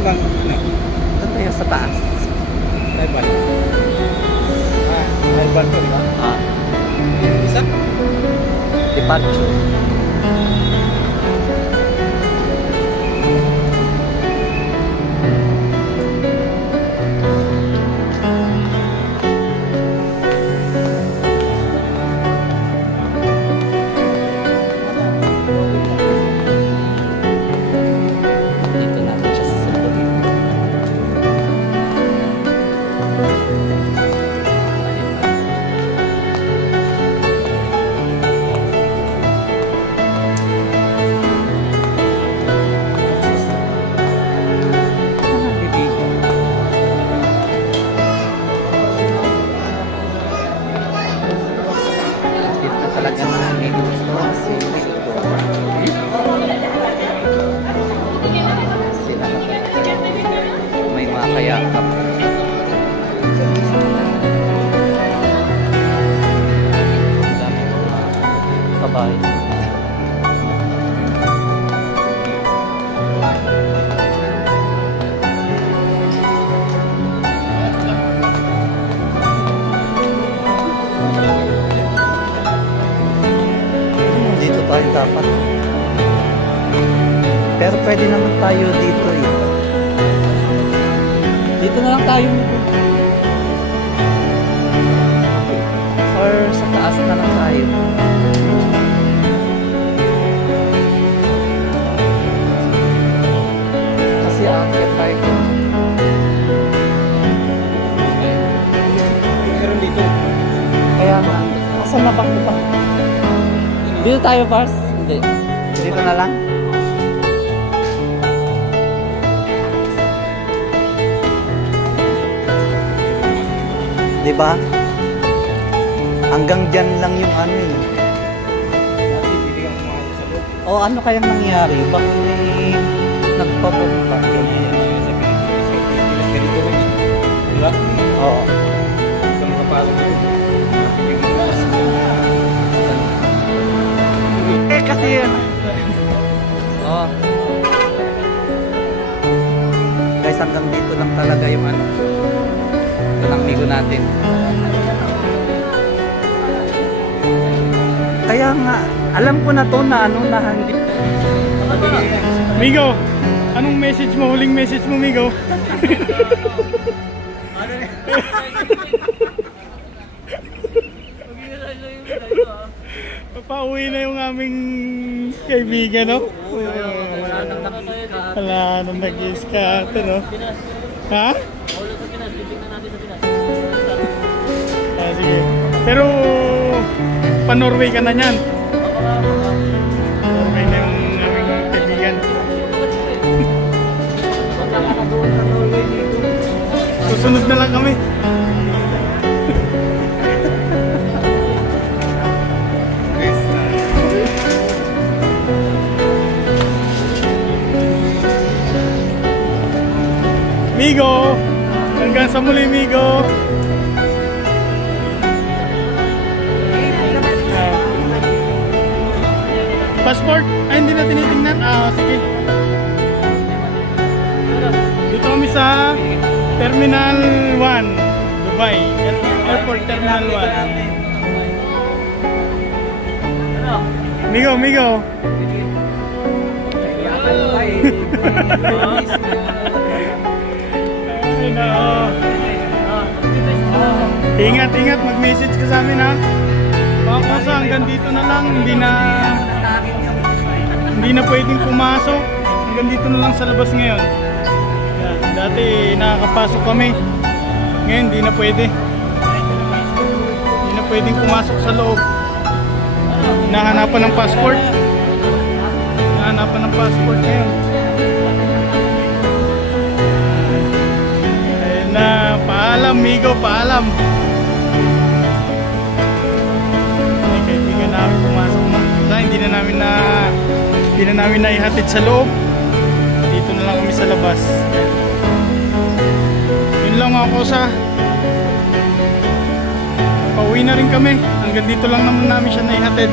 hanggang ano? Doon tayo sa taas. Rival. Rival to, di ba? Isa? Departure. Dapat. Pero pwede naman tayo dito eh. Dito na lang tayo. Or sa taas na lang tayo. Kasi aakyat tayo. Meron dito. Kaya nga. Asan na bang ba? Dito tayo, Pars? Hindi. Dito na lang? Diba? Hanggang dyan lang yung ano eh. O ano kayang nangyari? Bakit may nagpapumpa? Diba? Oo. Ito makapasok dito. Kasi yun. Oh. Guys, hanggang dito lang talaga yung ano. Yung amigo natin. Kaya nga, alam ko na to na ano na hindi. Migo, anong message mo? Huling message mo, Migo? Pauwi na yung aming kaibigan, no? Wala nang nag-i-scatter, no? Ha? Ah, sige. Pero, pa-Norway ka na niyan. Norway na yung aming kaibigan. Susunod na lang kami. Migo, hanggang sa muli, Migo. Passport? Ay, hindi na tinitingnan. Sige. Dito kami sa Terminal 1, Dubai. Airport Terminal 1. Migo, Migo. Ingat, ingat, mag-message ka sa amin, ha. Mga kosa, hanggang dito na lang, hindi na pwedeng pumasok. Hanggang dito na lang sa labas ngayon. Yan, dati nakakapasok kami. Ngayon hindi na pwede. Hindi na pwedeng pumasok sa loob. Nahanapan ng passport. Nahanapan ng passport ngayon. Ayun na, paalam, Migo, paalam. Ay, kaibigan namin pumasok na. Hindi na namin naihatid sa loob. Dito na lang kami sa labas. Yun lang ako sa pauwi na rin kami. Hanggang dito lang naman namin siya naihatid.